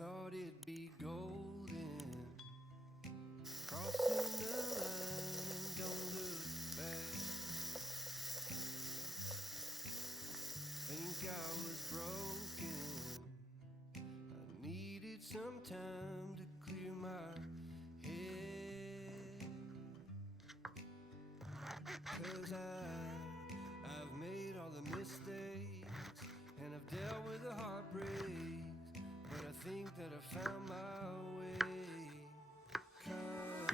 Thought it'd be golden, crossing the line and don't look back. Think I was broken, I needed some time to clear my head. 'Cause I've made all the mistakes and I've dealt with the heartbreaks, but I think that I found my way. 'Cause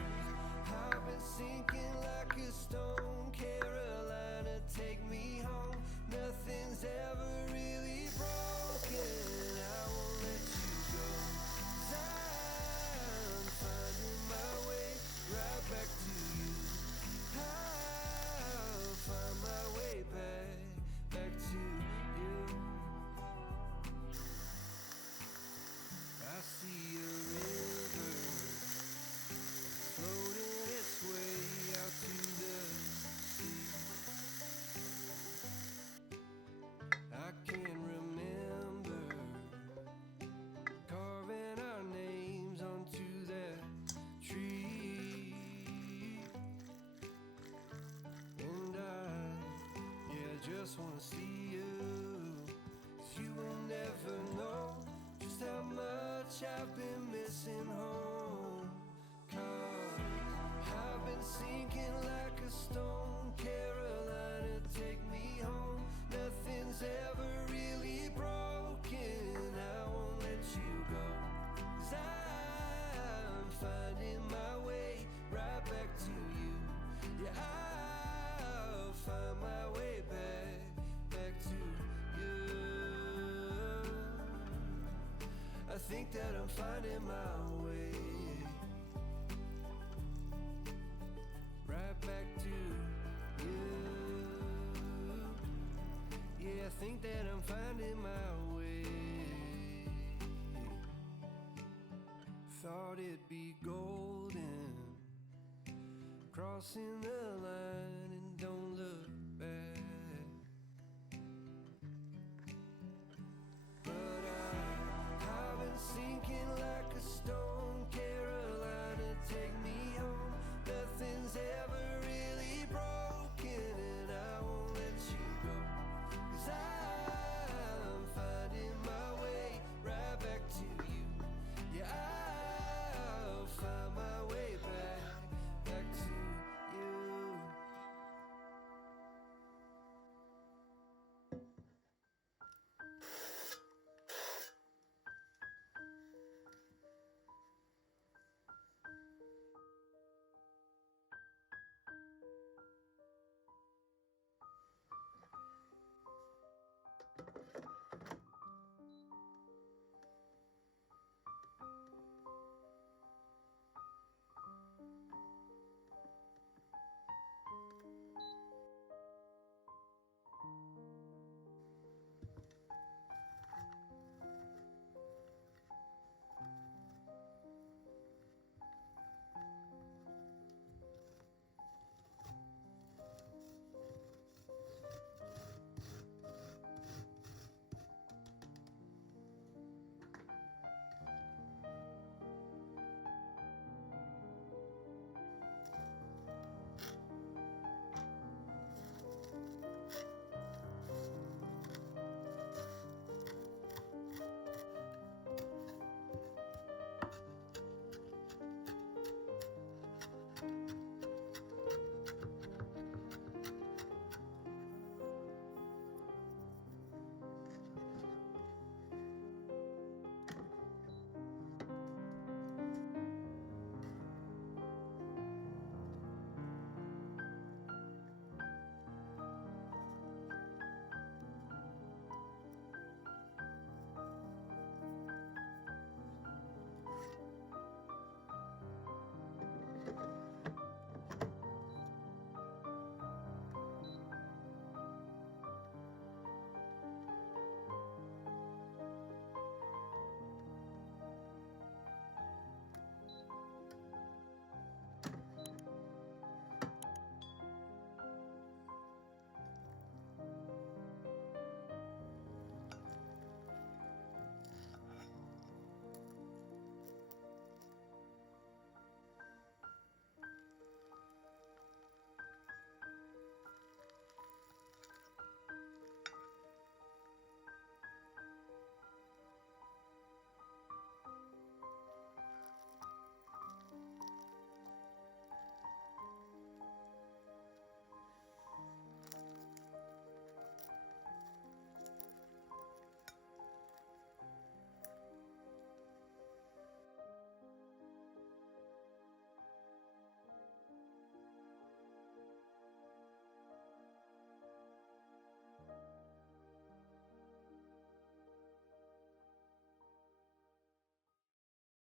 I've been sinking like a stone. Carolina, take me home. Nothing's ever really broken. I won't let you go. 'Cause I'm finding my way right back to you. I'll find my way back to you. I see a river floating its way out to the sea. I can remember carving our names onto that tree. And I just wanna see you. 'Cause you will never know just how much I've been missing home. 'Cause I've been sinking like a stone. Carolina, take me home. Nothing's ever really broken. I won't let you go. 'Cause I'm finding my way right back to you. Yeah, I'll find my way back to you. I think that I'm finding my way right back to you. Yeah, I think that I'm finding my way. Thought it'd be golden, crossing the line